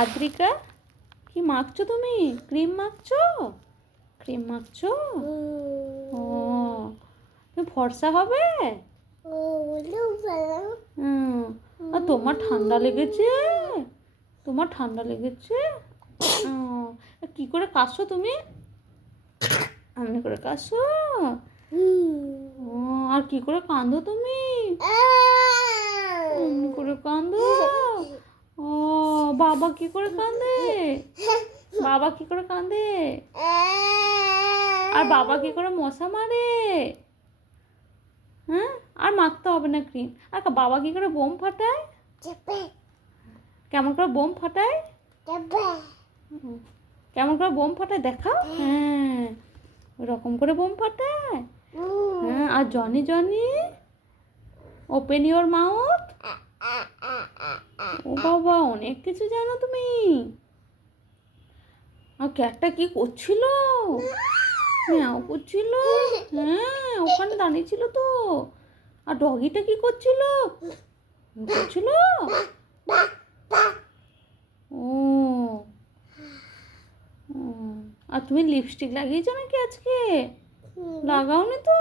আদ্রিকা, কি মাখছো তুমি? Cream মাখছো? Cream মাখছো? ও, তুমি ফর্সা হবে? আর তোমার ঠান্ডা লেগেছে? তোমার ঠান্ডা লেগেছে? কি করে কাশছো তুমি? এমনি করে কাশো? ও, আর কি করে কাঁদো তুমি? এমনি করে কাঁদো? ও, বাবা কি করে কাঁদে? বাবা কি করে কাঁদে? আর বাবা কি করে মশা মারে? হ্যাঁ, আর মাখতে হবে না ক্রিম। আর বাবা কি করে বোম ফাটায়? কেমন করে বোম ফাটায়? কেমন করে বোম ফাটায় দেখাও? হ্যাঁ, ওরকম করে বোম ফাটায়। হ্যাঁ, আর Johnny Johnny, open your mouth. ও বাবা, অনেক কিছু জানো তুমি। আর ক্যাটটা কি করছিল? ম্যাও করছিল। হ্যাঁ, ওখানে দাঁড়িয়ে ছিল তো। আর ডগিটা কি করছিল? করছিল। ও, আর তুমি লিপস্টিক লাগিয়েছো নাকি আজকে? লাগাওনি তো?